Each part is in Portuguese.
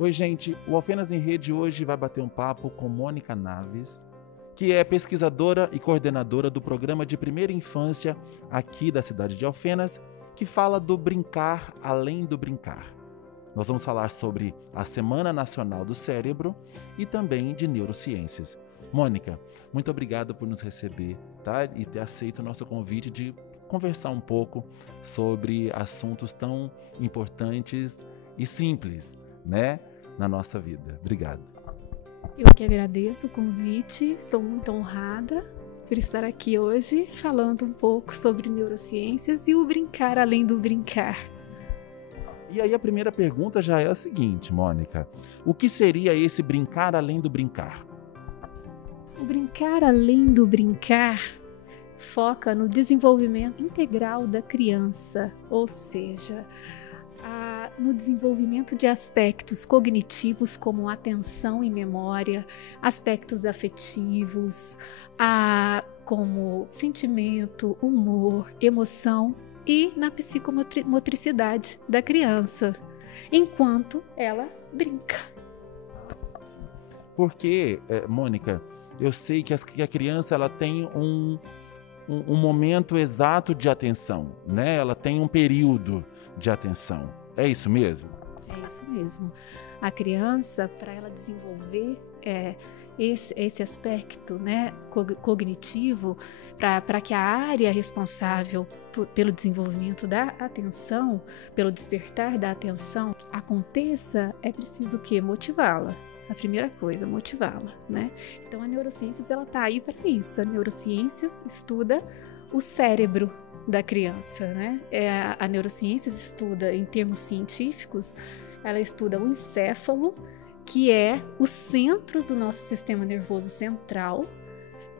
Oi, gente. O Alfenas em Rede hoje vai bater um papo com Mônica Naves, que é pesquisadora e coordenadora do programa de primeira infância aqui da cidade de Alfenas, que fala do brincar além do brincar. Nós vamos falar sobre a Semana Nacional do Cérebro e também de neurociências. Mônica, muito obrigado por nos receber, tá? E ter aceito o nosso convite de conversar um pouco sobre assuntos tão importantes e simples, né, na nossa vida. Obrigado. Eu que agradeço o convite, estou muito honrada por estar aqui hoje falando um pouco sobre neurociências e o brincar além do brincar. E aí a primeira pergunta já é a seguinte, Mônica: o que seria esse brincar além do brincar? O brincar além do brincar foca no desenvolvimento integral da criança, ou seja, no desenvolvimento de aspectos cognitivos como atenção e memória, aspectos afetivos, como sentimento, humor, emoção e na psicomotricidade da criança, enquanto ela brinca. Porque, Mônica, eu sei que a criança ela tem um momento exato de atenção, né? Ela tem um período de atenção. É isso mesmo? É isso mesmo. A criança, para ela desenvolver esse aspecto, né, cognitivo, para que a área responsável pelo desenvolvimento da atenção, pelo despertar da atenção aconteça, é preciso o quê? Motivá-la. A primeira coisa, motivá-la, né? Então a neurociências ela tá aí para isso. A neurociências estuda o cérebro da criança, né? A neurociências estuda, em termos científicos, ela estuda o encéfalo, que é o centro do nosso sistema nervoso central,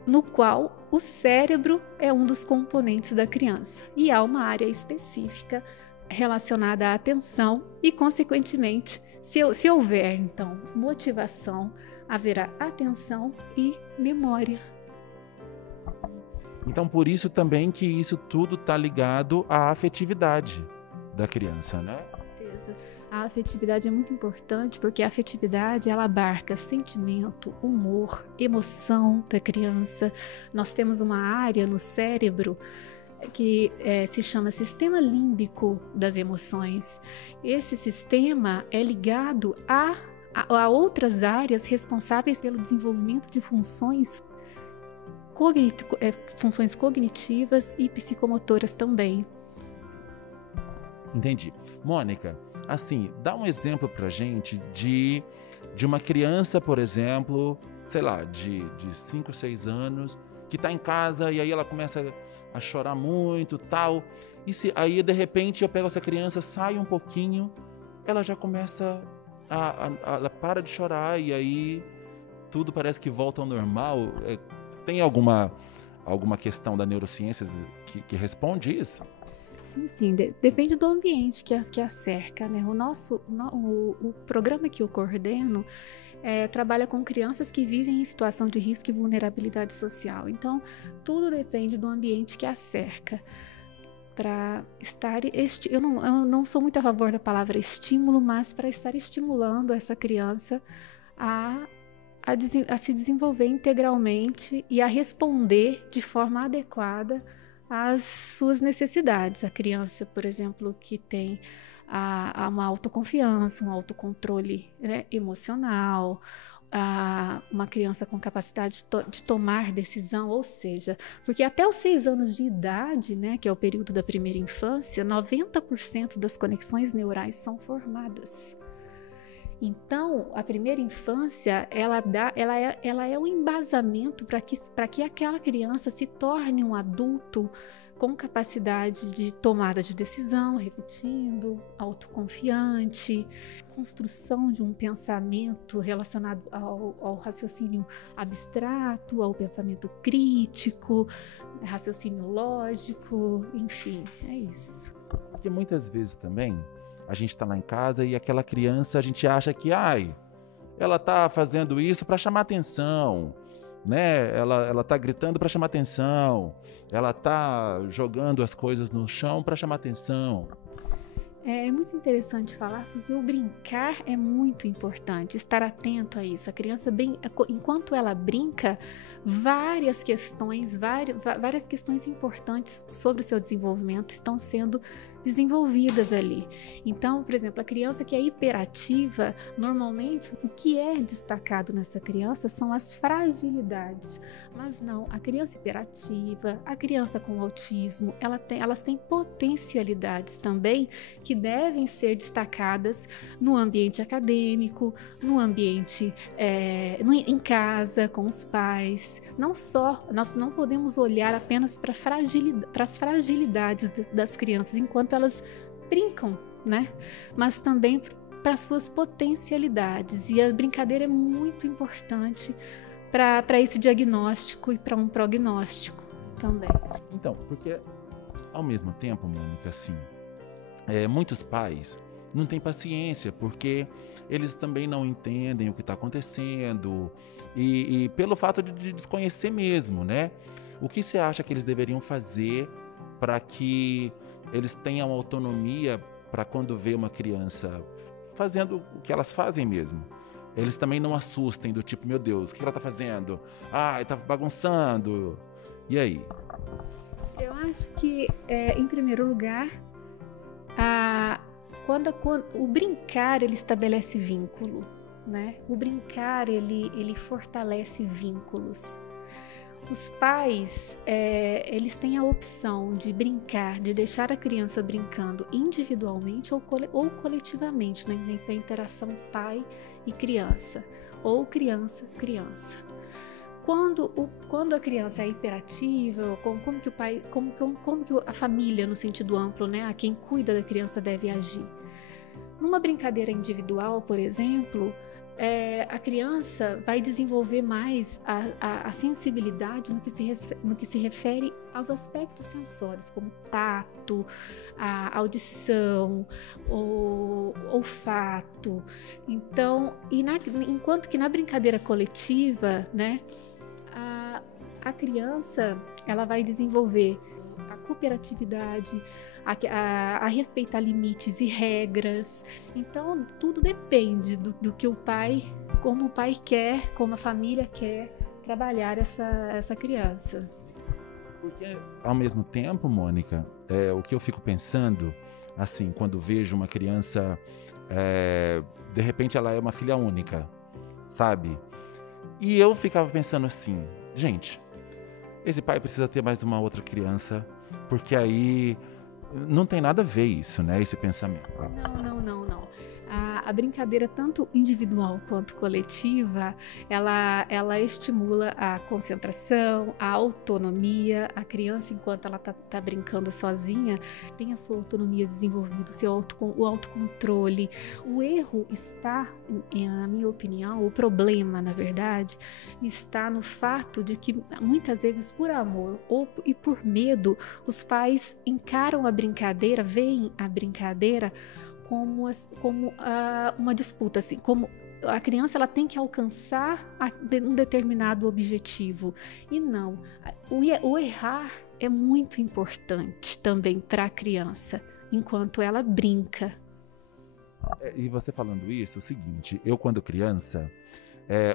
no qual o cérebro é um dos componentes da criança. E há uma área específica relacionada à atenção e, consequentemente, se houver, então, motivação, haverá atenção e memória. Então, por isso também que isso tudo está ligado à afetividade da criança, né? Com certeza. A afetividade é muito importante porque a afetividade ela abarca sentimento, humor, emoção da criança. Nós temos uma área no cérebro que se chama sistema límbico das emoções. Esse sistema é ligado a outras áreas responsáveis pelo desenvolvimento de funções cognitivas e psicomotoras também. Entendi. Mônica, assim, dá um exemplo pra gente de uma criança, por exemplo, sei lá, de 5, 6 anos, que tá em casa e aí ela começa a chorar muito, tal. E aí, de repente, eu pego essa criança, saio um pouquinho, ela já começa ela para de chorar e aí tudo parece que volta ao normal. Tem alguma questão da neurociências que responde isso? Sim, depende do ambiente que a cerca, né? O programa que eu coordeno trabalha com crianças que vivem em situação de risco e vulnerabilidade social. Então, tudo depende do ambiente que a cerca. Para estar, eu não sou muito a favor da palavra estímulo, mas para estar estimulando essa criança a se desenvolver integralmente e a responder de forma adequada às suas necessidades. A criança, por exemplo, que tem uma autoconfiança, um autocontrole, né, emocional, uma criança com capacidade de tomar decisão, ou seja, porque até os 6 anos de idade, né, que é o período da primeira infância, 90% das conexões neurais são formadas. Então, a primeira infância, ela é um embasamento para que aquela criança se torne um adulto com capacidade de tomada de decisão, repetindo, autoconfiante, construção de um pensamento relacionado ao raciocínio abstrato, ao pensamento crítico, raciocínio lógico, enfim, é isso. Porque muitas vezes também a gente está lá em casa e aquela criança a gente acha que ela está fazendo isso para chamar atenção, né? Ela tá gritando para chamar atenção, ela tá jogando as coisas no chão para chamar atenção. É muito interessante falar, porque o brincar é muito importante, estar atento a isso. A criança brinca, enquanto ela brinca, várias questões importantes sobre o seu desenvolvimento estão sendo desenvolvidas ali. Então, por exemplo, a criança que é hiperativa, normalmente o que é destacado nessa criança são as fragilidades. Mas não, a criança hiperativa, a criança com autismo, elas têm potencialidades também que devem ser destacadas no ambiente acadêmico, no ambiente em casa, com os pais. Nós não podemos olhar apenas para as fragilidades das crianças enquanto elas brincam, né? Mas também para suas potencialidades. E a brincadeira é muito importante para esse diagnóstico e para um prognóstico também. Então, porque ao mesmo tempo, Mônica, assim, muitos pais não têm paciência, porque eles também não entendem o que está acontecendo e pelo fato de desconhecer mesmo, né? O que você acha que eles deveriam fazer para que eles tenham autonomia para quando vê uma criança fazendo o que elas fazem mesmo? Eles também não assustem do tipo, meu Deus, o que ela tá fazendo? Ah, tá bagunçando. E aí? Eu acho que, em primeiro lugar, quando o brincar, ele estabelece vínculo, né? O brincar, ele fortalece vínculos. Os pais, eles têm a opção de brincar, de deixar a criança brincando individualmente ou coletivamente, né? Na interação pai e criança, ou criança. Quando a criança é hiperativa, como que o pai, como que a família, no sentido amplo, né, a quem cuida da criança deve agir? Numa brincadeira individual, por exemplo, a criança vai desenvolver mais a sensibilidade no que se refere aos aspectos sensórios, como tato, a audição, o olfato. Então, enquanto que na brincadeira coletiva, né, a criança ela vai desenvolver a cooperatividade, a respeitar limites e regras. Então, tudo depende do que como o pai quer, como a família quer trabalhar essa criança. Porque, ao mesmo tempo, Mônica, o que eu fico pensando, assim, quando vejo uma criança, de repente ela é uma filha única, sabe? E eu ficava pensando assim, gente, esse pai precisa ter mais uma outra criança, porque aí não tem nada a ver isso, né? Esse pensamento. Não. A brincadeira, tanto individual quanto coletiva, ela estimula a concentração, a autonomia. A criança, enquanto ela tá brincando sozinha, tem a sua autonomia desenvolvida, o autocontrole. O erro está, na minha opinião, o problema, na verdade, está no fato de que, muitas vezes, por amor e por medo, os pais encaram a brincadeira, veem a brincadeira como uma disputa, assim, como a criança ela tem que alcançar um determinado objetivo. E não, o errar é muito importante também para a criança, enquanto ela brinca. E você falando isso, é o seguinte, eu quando criança,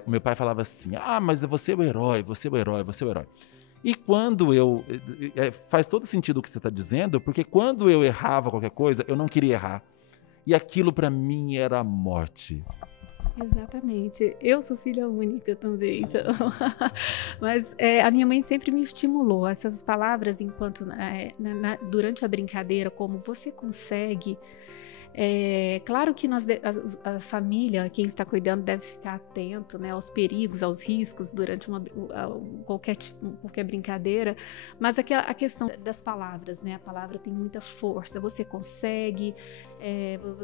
o meu pai falava assim, mas você é o herói, você é o herói, você é o herói. E quando faz todo sentido o que você está dizendo, porque quando eu errava qualquer coisa, eu não queria errar. E aquilo para mim era a morte. Exatamente. Eu sou filha única também. Então... Mas a minha mãe sempre me estimulou. Essas palavras, durante a brincadeira, como você consegue... claro que a família, quem está cuidando, deve ficar atento, né, aos perigos, aos riscos durante qualquer brincadeira, mas a questão das palavras, né, a palavra tem muita força, você consegue,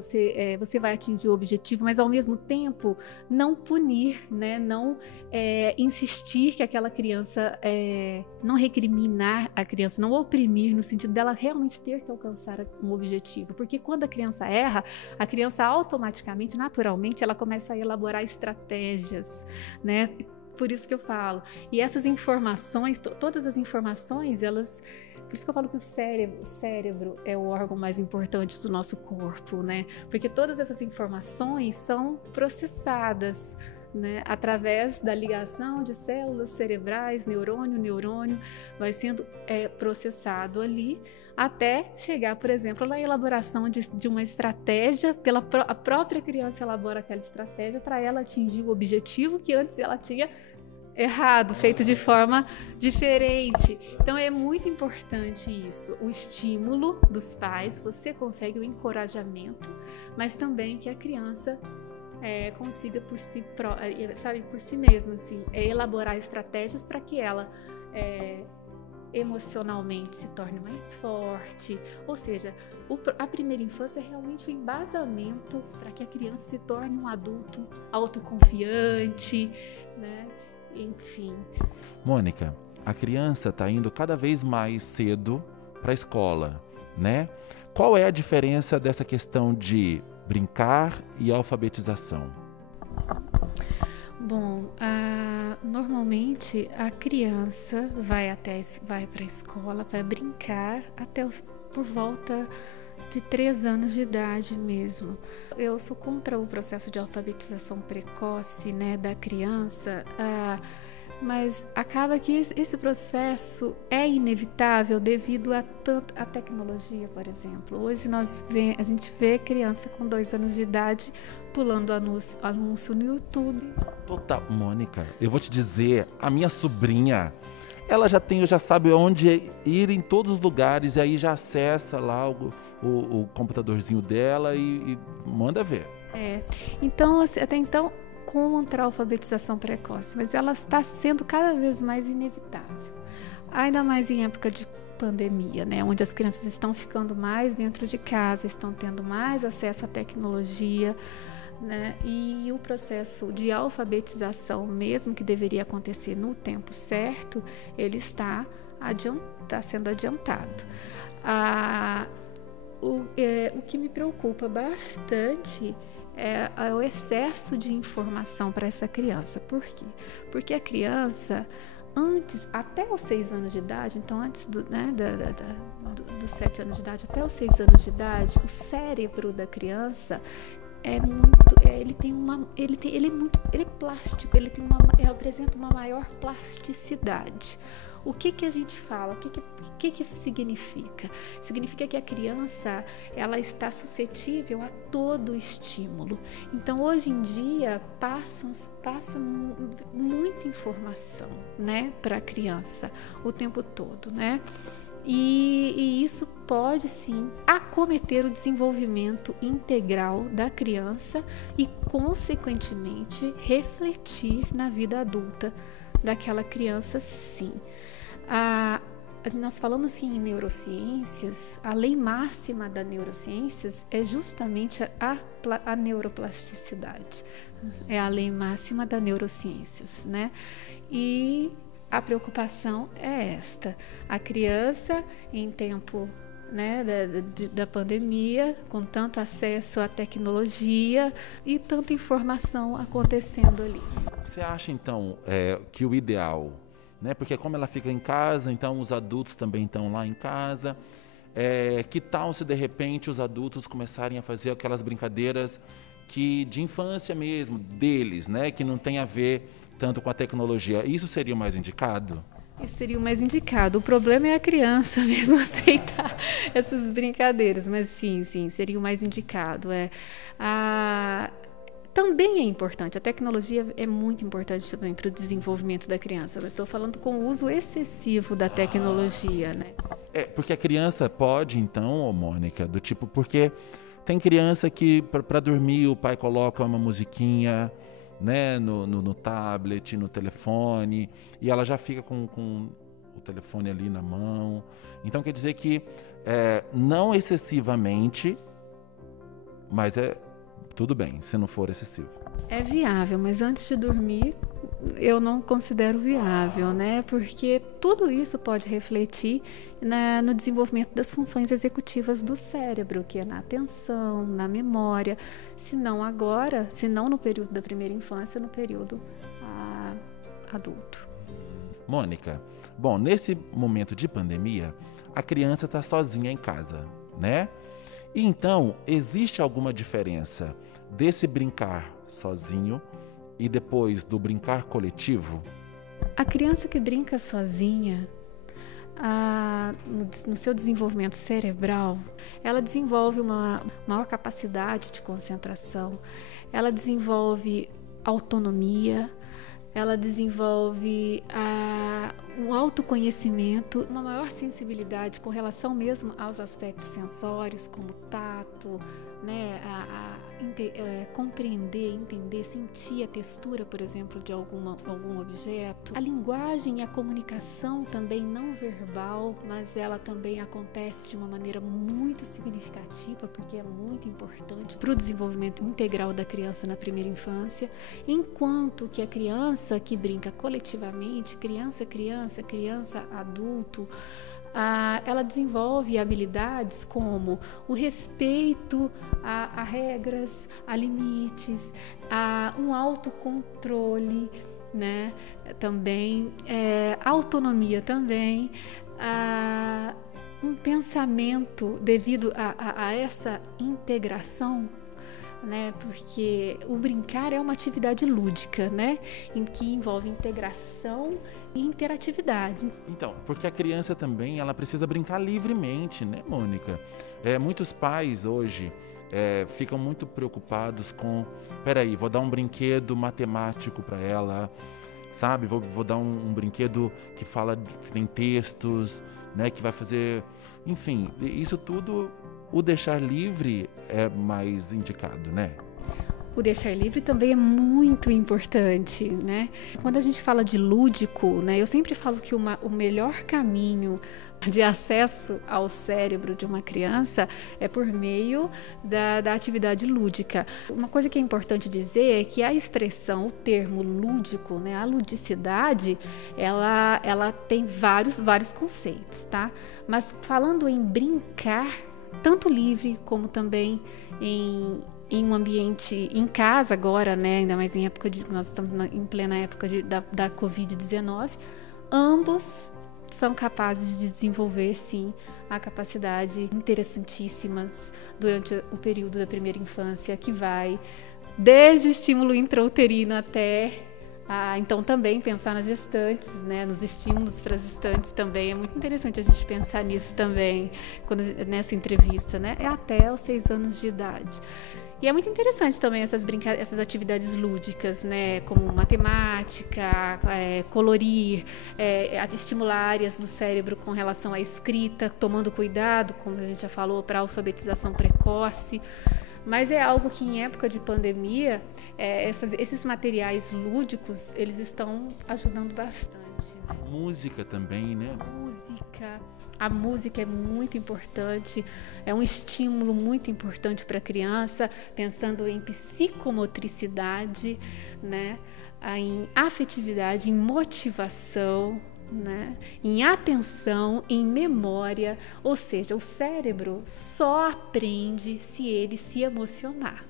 você vai atingir o objetivo, mas ao mesmo tempo não punir, né, não insistir que aquela criança, não recriminar a criança, não oprimir, no sentido dela realmente ter que alcançar um objetivo, porque quando a criança erra, a criança automaticamente, naturalmente, ela começa a elaborar estratégias, né? Por isso que eu falo. E essas informações, todas as informações, elas Por isso que eu falo que o cérebro é o órgão mais importante do nosso corpo, né? Porque todas essas informações são processadas, né, através da ligação de células cerebrais, neurônio vai sendo processado ali até chegar, por exemplo, na elaboração de uma estratégia, a própria criança elabora aquela estratégia para ela atingir o objetivo que antes ela tinha errado, feito de forma diferente. Então é muito importante isso, o estímulo dos pais, você consegue o encorajamento, mas também que a criança consiga por si mesma, assim, elaborar estratégias para que ela emocionalmente se torne mais forte. Ou seja, a primeira infância é realmente o embasamento para que a criança se torne um adulto autoconfiante, né? Enfim. Mônica, a criança está indo cada vez mais cedo para a escola, né? Qual é a diferença dessa questão de brincar e alfabetização? Bom, normalmente a criança vai para a escola para brincar por volta de 3 anos de idade mesmo. Eu sou contra o processo de alfabetização precoce, né, da criança, mas acaba que esse processo é inevitável devido à tecnologia, por exemplo. Hoje a gente vê criança com 2 anos de idade pulando anúncio no YouTube. Total, Mônica, eu vou te dizer, a minha sobrinha, ela já sabe onde ir em todos os lugares, e aí já acessa lá o computadorzinho dela e manda ver. Então, até então, contra a alfabetização precoce, mas ela está sendo cada vez mais inevitável. Ainda mais em época de pandemia, né, onde as crianças estão ficando mais dentro de casa, estão tendo mais acesso à tecnologia, né, e o processo de alfabetização, mesmo que deveria acontecer no tempo certo, ele está sendo adiantado. O que me preocupa bastante é o excesso de informação para essa criança. Por quê? Porque a criança, até os 6 anos de idade, então antes dos 7 anos de idade até os 6 anos de idade, o cérebro da criança ele é plástico, ele apresenta uma maior plasticidade. O que a gente fala? O que isso significa? Significa que a criança, ela está suscetível a todo estímulo. Então, hoje em dia, passa muita informação, né, para a criança o tempo todo, né? E isso pode sim acometer o desenvolvimento integral da criança e, consequentemente, refletir na vida adulta daquela criança, sim. Nós falamos que em neurociências, a lei máxima da neurociências é justamente a neuroplasticidade. É a lei máxima da neurociências, né? E a preocupação é esta: a criança, em tempo, né, da pandemia, com tanto acesso à tecnologia e tanta informação acontecendo ali. Você acha, então, que o ideal, né, porque como ela fica em casa, então os adultos também estão lá em casa, que tal se de repente os adultos começarem a fazer aquelas brincadeiras de infância mesmo, deles, né, que não tem a ver tanto com a tecnologia? Isso seria o mais indicado? Isso seria o mais indicado. O problema é a criança mesmo aceitar essas brincadeiras, mas sim, seria o mais indicado. Também é importante, a tecnologia é muito importante também para o desenvolvimento da criança. Eu estou falando com o uso excessivo da tecnologia, né? Porque a criança pode, então, Mônica, do tipo, porque tem criança que para dormir o pai coloca uma musiquinha, né, no tablet, no telefone, e ela já fica com o telefone ali na mão. Então quer dizer que não excessivamente, mas tudo bem, se não for excessivo. É viável, mas antes de dormir eu não considero viável, né? Porque tudo isso pode refletir no desenvolvimento das funções executivas do cérebro, que é na atenção, na memória, se não agora, se não no período da primeira infância, no período adulto. Mônica, bom, nesse momento de pandemia, a criança está sozinha em casa, né? E então, existe alguma diferença desse brincar sozinho e depois do brincar coletivo? A criança que brinca sozinha, no seu desenvolvimento cerebral, ela desenvolve uma maior capacidade de concentração, ela desenvolve autonomia, ela desenvolve um autoconhecimento, uma maior sensibilidade com relação mesmo aos aspectos sensórios, como tato, né, compreender, entender, sentir a textura, por exemplo, de algum objeto. A linguagem e a comunicação também não verbal, mas ela também acontece de uma maneira muito significativa, porque é muito importante para o desenvolvimento integral da criança na primeira infância, enquanto que a criança que brinca coletivamente, criança, adulto, ela desenvolve habilidades como o respeito a regras, a limites, um autocontrole, né? Também autonomia também, um pensamento devido a essa integração, né? Porque o brincar é uma atividade lúdica, né? Em que envolve integração e interatividade. Então, porque a criança também, ela precisa brincar livremente, né, Mônica? Muitos pais hoje ficam muito preocupados com, peraí, vou dar um brinquedo matemático para ela, sabe? Vou dar um brinquedo que tem textos, né? Que vai fazer, enfim, isso tudo. O deixar livre é mais indicado, né? O deixar livre também é muito importante, né? Quando a gente fala de lúdico, né, eu sempre falo que o melhor caminho de acesso ao cérebro de uma criança é por meio da atividade lúdica. Uma coisa que é importante dizer é que a expressão, o termo lúdico, né, a ludicidade, ela tem vários conceitos, tá? Mas falando em brincar, tanto livre como também em um ambiente em casa agora, né? Ainda mais em época nós estamos em plena época da Covid-19, ambos são capazes de desenvolver, sim, a capacidade interessantíssimas durante o período da primeira infância, que vai desde o estímulo intrauterino até então também pensar nas gestantes, né, nos estímulos para as gestantes também. É muito interessante a gente pensar nisso também nessa entrevista, né? É até os 6 anos de idade. E é muito interessante também essas atividades lúdicas, né, como matemática, colorir, estimular áreas no cérebro com relação à escrita, tomando cuidado, como a gente já falou, para a alfabetização precoce. Mas é algo que em época de pandemia, esses materiais lúdicos, eles estão ajudando bastante. Né? Música também, né? A música é muito importante, é um estímulo muito importante para a criança, pensando em psicomotricidade, né? Em afetividade, em motivação, né? Em atenção, em memória, ou seja, o cérebro só aprende se ele se emocionar.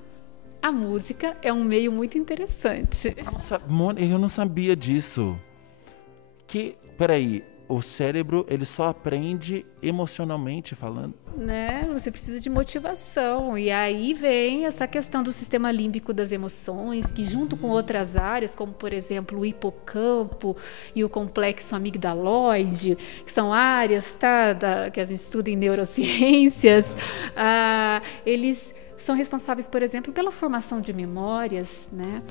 A música é um meio muito interessante. Nossa, eu não sabia disso. Peraí, o cérebro ele só aprende emocionalmente falando? Né? Você precisa de motivação. E aí vem essa questão do sistema límbico das emoções, que junto com outras áreas, como por exemplo o hipocampo e o complexo amigdaloide, que são áreas que a gente estuda em neurociências, eles são responsáveis, por exemplo, pela formação de memórias, né?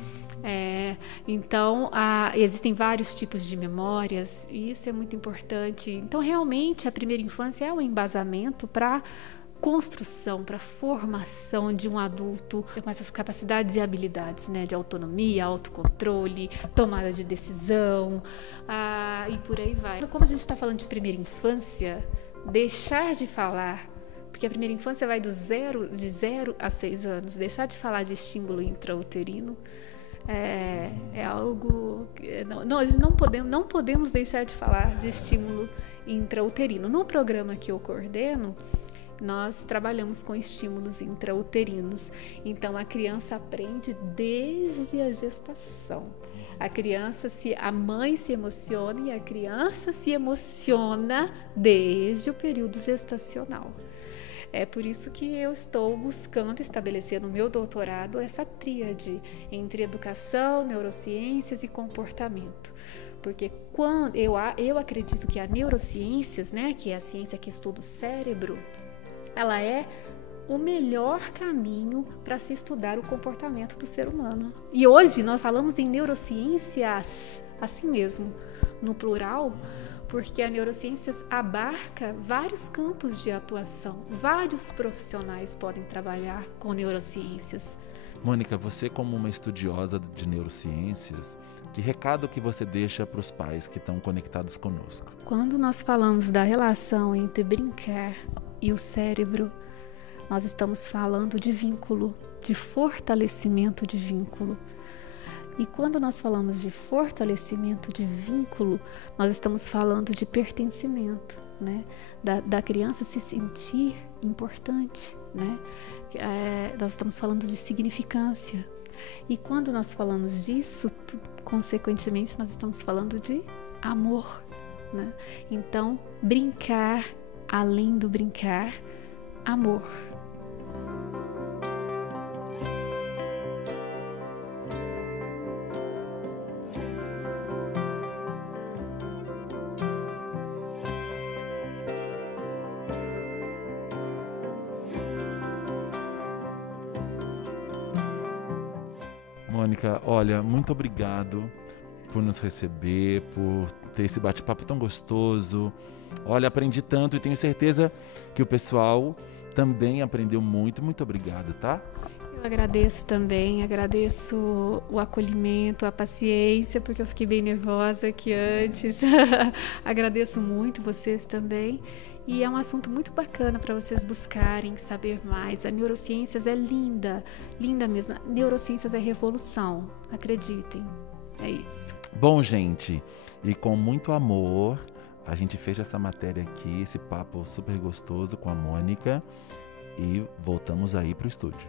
Então, existem vários tipos de memórias e isso é muito importante. Então, realmente, a primeira infância é um embasamento para construção, para formação de um adulto com essas capacidades e habilidades, né, de autonomia, autocontrole, tomada de decisão, e por aí vai. Como a gente está falando de primeira infância, deixar de falar, porque a primeira infância vai de 0 a 6 anos, deixar de falar de estímulo intrauterino é algo que nós não podemos deixar de falar de estímulo intrauterino. No programa que eu coordeno, nós trabalhamos com estímulos intrauterinos. Então, a criança aprende desde a gestação. A mãe se emociona e a criança se emociona desde o período gestacional. É por isso que eu estou buscando estabelecer no meu doutorado essa tríade entre educação, neurociências e comportamento. Porque quando eu acredito que a neurociências, né, que é a ciência que estuda o cérebro, ela é o melhor caminho para se estudar o comportamento do ser humano. E hoje nós falamos em neurociências, assim mesmo, no plural, porque a neurociências abarca vários campos de atuação. Vários profissionais podem trabalhar com neurociências. Mônica, você como uma estudiosa de neurociências, que recado que você deixa para os pais que estão conectados conosco? Quando nós falamos da relação entre brincar e o cérebro, nós estamos falando de vínculo, de fortalecimento de vínculo. E quando nós falamos de fortalecimento de vínculo, nós estamos falando de pertencimento, né? Da criança se sentir importante, né? Nós estamos falando de significância. E quando nós falamos disso, consequentemente, nós estamos falando de amor, né? Então, brincar, além do brincar, amor. Mônica, olha, muito obrigado por nos receber, por ter esse bate-papo tão gostoso. Olha, aprendi tanto e tenho certeza que o pessoal também aprendeu muito. Muito obrigado, tá? Eu agradeço também, agradeço o acolhimento, a paciência, porque eu fiquei bem nervosa aqui antes. Agradeço muito vocês também. E é um assunto muito bacana para vocês buscarem saber mais. A neurociências é linda, linda mesmo. Neurociências é revolução, acreditem, é isso. Bom, gente, e com muito amor, a gente fecha essa matéria aqui, esse papo super gostoso com a Mônica, e voltamos aí pro estúdio.